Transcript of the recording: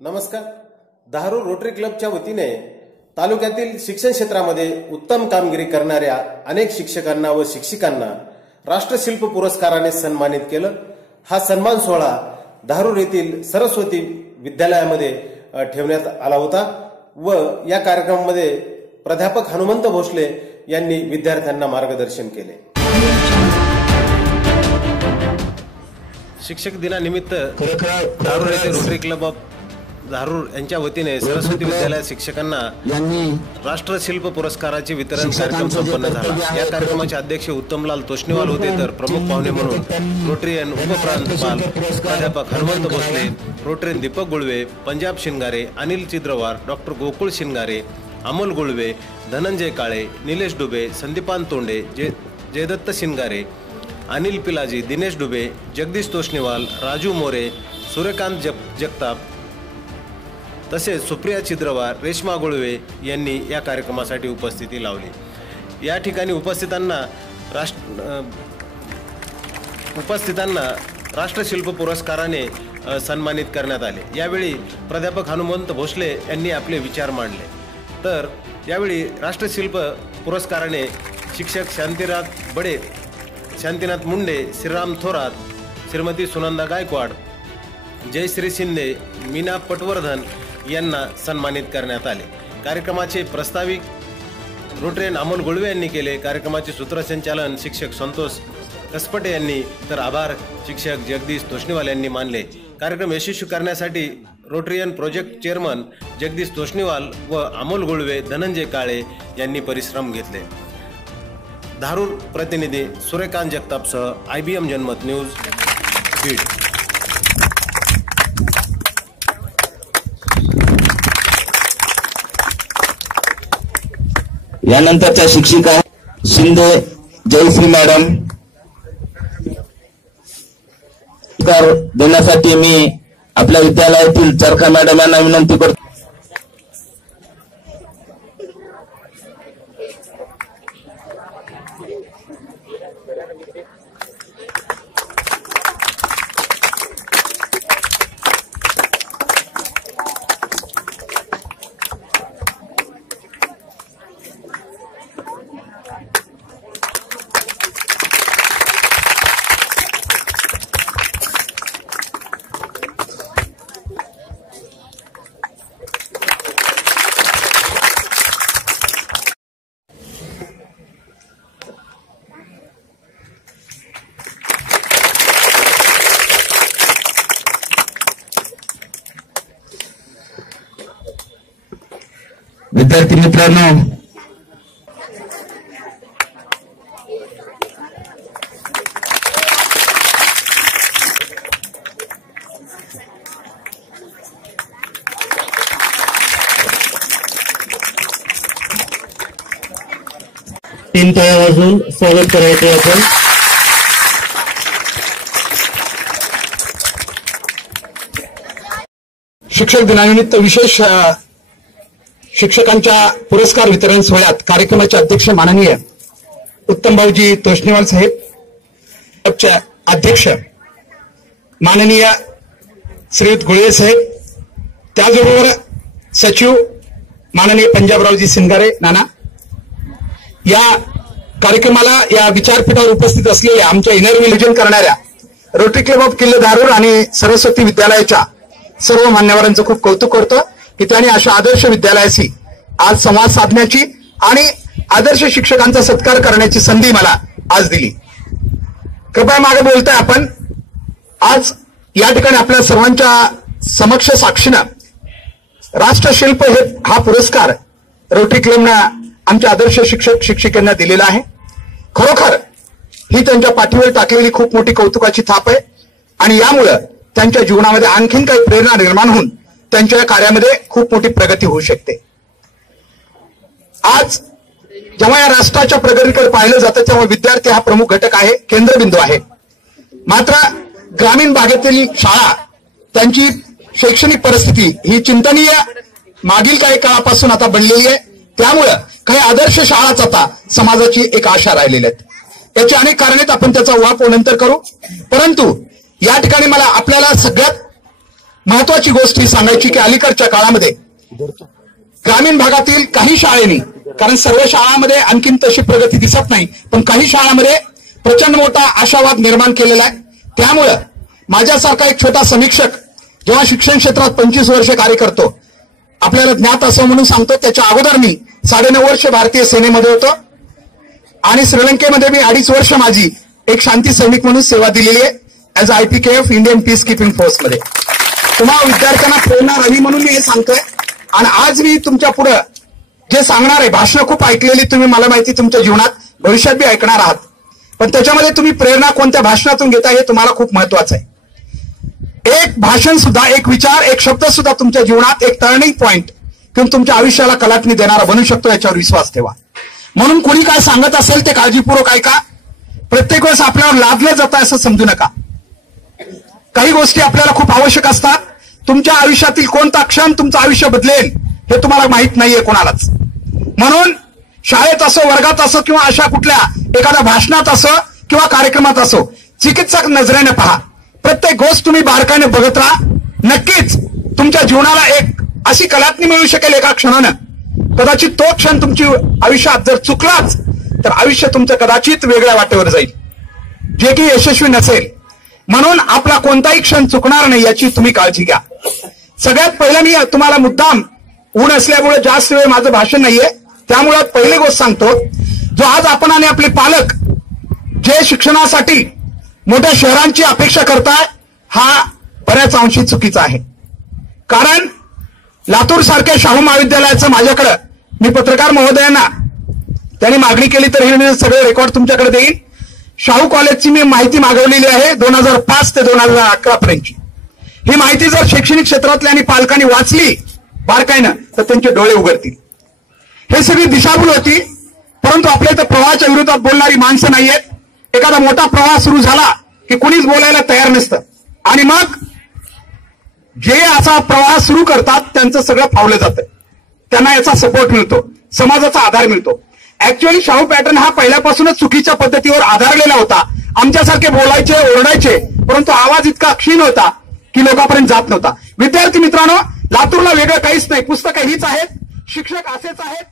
नमस्कार. दहारू रोटरी क्लबच्या वतीने तालुक्यातील शिक्षण क्षेत्रामध्ये उत्तम कामगिरी करणाऱ्या अनेक शिक्षकांना व शिक्षिकांना राष्ट्रशिल्प पुरस्काराने सन्मानित केलं. हा सन्मान सोहळा धारूर येथील सरस्वती विद्यालयामध्ये ठेवण्यात आला होता व या कार्यक्रमामध्ये प्राध्यापक हनुमंत भोसले यांनी विद्यार्थ्यांना मार्गदर्शन केले. शिक्षक दिनानिमित्त धारूर येथे रोटरी क्लब ऑफ धारूर यांच्या वतीने सरस्वती विद्यालय शिक्षकांना यांनी राष्ट्रशिल्प पुरस्काराचे वितरण कार्यक्रम संपन्न झाला. या कार्यक्रमाचे अध्यक्ष उत्तमलाल तोष्णीवाल होते तर प्रमुख पाहुणे म्हणून रोटरीयन उपप्रांतपाल प्राध्यापक हनुमंत भोसले रोटरीयन दीपक गुळवे पंजाब शिंगारे अनिल चिद्रवार डॉक्टर गोकुळ शिंगारे अमोल गुळवे धनंजय काळे निलेश डुबे संदीपान तोंडे जे जयदत्त शिंगारे अनिल पिलाजी दिनेश डुबे जगदीश तोष्णीवाल राजू मोरे सूर्यकांत जग जगताप तसेच सुप्रिया चिद्रवार रेश्मा गुळवे यांनी या कार्यक्रमासाठी उपस्थिती लावली. या ठिकाणी उपस्थितांना राष्ट्र उपस्थितांना राष्ट्रशिल्प पुरस्काराने सन्मानित करण्यात आले. यावेळी प्राध्यापक हनुमंत भोसले यांनी आपले विचार मांडले. तर यावेळी राष्ट्रशिल्प पुरस्काराने शिक्षक शांतीनाथ बडे शांतीनाथ मुंडे श्रीराम थोरात श्रीमती सुनंदा गायकवाड जयश्री शिंदे मीना पटवर्धन यांना सन्मानित करण्यात आले. कार्यक्रमाचे प्रस्ताविक रोटरेन अमोल गुळवे यांनी केले. कार्यक्रमाचे सूत्रसंचालन शिक्षक संतोष कसपटे यांनी तर आभार शिक्षक जगदीश तोष्णीवाल यांनी मानले. कार्यक्रम यशस्वी करण्यासाठी Rotarian project chairman Jagdish Toshniwal व अमोल गुळवे धनंजय काळे यांनी परिश्रम घेतले. धारूर प्रतिनिधी Suryakant जगतापसह I B M Janmat news Beed. यानंतरच्या शिक्षिका शिंदे जयश्री मॅडम. देण्यासाठी मी आपल्या विद्यालयातील चरखा मॅडम यांना विनंती करतो. विद्यार्थी मित्रांनो तीन तळ्या वाजून स्वागत करायचे आपण शिक्षक दिनानिमित्त विशेष अ, शिक्षकांच्या पुरस्कार वितरण सोहळ्यात कार्यक्रमाचे अध्यक्ष माननीय उत्तम भाऊजी तोष्णीवाल साहेब अध्यक्ष माननीय श्रीयुत गुळे साहेब त्याचबरोबर सचिव माननीय पंजाबरावजी सिंगारे नाना. या कार्यक्रमाला या विचारपीठावर उपस्थित असलेल्या आमच्या इनर विलिजन करणाऱ्या रोटरी क्लब ऑफ किल्ले धारूर आणि सरस्वती विद्यालयाच्या सर्व मान्यवरांचं खूप कौतुक करतो. की त्यांनी अशा आदर्श विद्यालयाशी आज संवाद साधण्याची आणि आदर्श शिक्षकांचा सत्कार करण्याची संधी मला आज दिली. कृपया मागे बोलतोय आपण. आज या ठिकाणी आपल्या सर्वांच्या समक्ष साक्षीनं राष्ट्रशिल्प हे हा पुरस्कार रोटरी क्लबनं आमच्या आदर्श शिक्षक शिक्षिकांना दिलेला आहे. खरोखर ही त्यांच्या पाठीवर टाकलेली खूप मोठी कौतुकाची थाप आहे आणि यामुळं त्यांच्या जीवनामध्ये आणखीन काही प्रेरणा निर्माण होऊन त्यांच्या कार्यामध्ये खूप मोठी प्रगती होऊ शकते. आज जेव्हा या राष्ट्राच्या प्रगतीकडे पाहिलं जातं तेव्हा विद्यार्थी हा प्रमुख घटक आहे केंद्रबिंदू आहे. मात्र ग्रामीण भागातील शाळा त्यांची शैक्षणिक परिस्थिती ही चिंतनीय मागील काही काळापासून आता बनलेली आहे. त्यामुळं काही आदर्श शाळाच आता समाजाची एक आशा राहिलेली आहेत. याची अनेक कारणे आहेत, आपण त्याचा उहापोह नंतर करू. परंतु या ठिकाणी मला आपल्याला सगळ्यात महत्वाची गोष्ट ही सांगायची की अलीकडच्या काळामध्ये ग्रामीण भागातील काही शाळेनी कारण सर्व शाळांमध्ये आणखीन तशी प्रगती दिसत नाही पण काही शाळांमध्ये प्रचंड मोठा आशावाद निर्माण केलेला आहे. त्यामुळं माझ्यासारखा एक छोटा समीक्षक जेव्हा शिक्षण क्षेत्रात पंचवीस वर्ष कार्य करतो आपल्याला ज्ञात असं म्हणून सांगतो त्याच्या अगोदर मी साडेनऊ वर्ष भारतीय सेनेमध्ये होतो आणि श्रीलंकेमध्ये मी अडीच वर्ष माझी एक शांती सैनिक म्हणून सेवा दिलेली आहे as I P K F Indian peace keeping force तुम्हा तुम्हाला विद्यार्थ्यांना प्रेरणा राहावी म्हणून मी हे सांगतोय. आणि आज मी तुमच्या पुढं जे सांगणार आहे भाषणं खूप ऐकलेली तुम्ही मला माहिती तुमच्या जीवनात. भविष्यात बी ऐकणार आहात. पण त्याच्यामध्ये तुम्ही प्रेरणा कोणत्या भाषणातून घेता हे तुम्हाला खूप महत्वाचं आहे. एक भाषण सुद्धा एक विचार एक शब्द सुद्धा तुमच्या जीवनात एक टर्निंग पॉइंट किंवा तुमच्या आयुष्याला कलाटणी देणारा बनू शकतो याच्यावर विश्वास ठेवा. म्हणून कोणी काय सांगत असेल ते काळजीपूर्वक ऐका. प्रत्येक वेळेस आपल्यावर लादलं जात असं समजू नका. काही गोष्टी आपल्याला खूप आवश्यक असतात. तुमच्या आयुष्यातील कोणता क्षण तुमचं आयुष्य बदलेल हे तुम्हाला माहीत नाहीये कोणालाच. म्हणून शाळेत असो वर्गात असो किंवा अशा कुठल्या एखाद्या भाषणात असो किंवा कार्यक्रमात असो चिकित्सक नजरेने पहा. प्रत्येक गोष्ट तुम्ही बारकाने बघत राहा. नक्कीच तुमच्या जीवनाला एक अशी कलात्मी मिळू शकेल एका क्षणानं. कदाचित तो क्षण तुमची आयुष्यात जर चुकलाच तर आयुष्य तुमचं कदाचित वेगळ्या वाटेवर जाईल. जे की यशस्वी नसेल. म्हणून आपला कोणताही क्षण चुकणार नाही याची तुम्ही काळजी घ्या. सगळ्यात पहिलं मी तुम्हाला मुद्दाम ऊन असल्यामुळे जास्त वेळ माझं भाषण नाहीये. त्यामुळे पहिली गोष्ट सांगतो. जो आज आपण आणि आपले पालक जे शिक्षणासाठी मोठ्या शहरांची अपेक्षा करताय हा बऱ्याच अंशी चुकीचा आहे. कारण लातूर सारख्या शाहू महाविद्यालयाचं माझ्याकडं मी पत्रकार महोदयांना त्यांनी मागणी केली तर हे मी सगळे रेकॉर्ड तुमच्याकडे देईन. शाहू कॉलेजची मी माहिती मागवलेली आहे दोन हजार पाच ते दोन हजार अकरा पर्यंतची. ही माहिती जर शैक्षणिक क्षेत्रातल्या आणि पालकांनी वाचली बारकाईनं तर त्यांचे डोळे उघडतील. हे सगळी दिशाभूल होती परंतु आपल्या इथं प्रवाहाच्या विरोधात बोलणारी माणसं नाहीयेत. एखादा मोठा प्रवाह सुरू झाला की कुणीच बोलायला तयार नसतं. आणि मग जे असा प्रवाह सुरू करतात त्यांचं सगळं फावलं जातं. त्यांना याचा सपोर्ट मिळतो. समाजाचा आधार मिळतो. ऍक्च्युअली शाहू पॅटर्न हा पहिल्यापासूनच चुकीच्या पद्धतीवर आधारलेला होता. आमच्यासारखे बोलायचे ओरडायचे परंतु आवाज इतका क्षीण होता की लोकांपर्यंत जात नव्हता. विद्यार्थी मित्रांनो लातूरला वेगळं काहीच नाही. पुस्तकं हीच आहेत शिक्षक असेच आहेत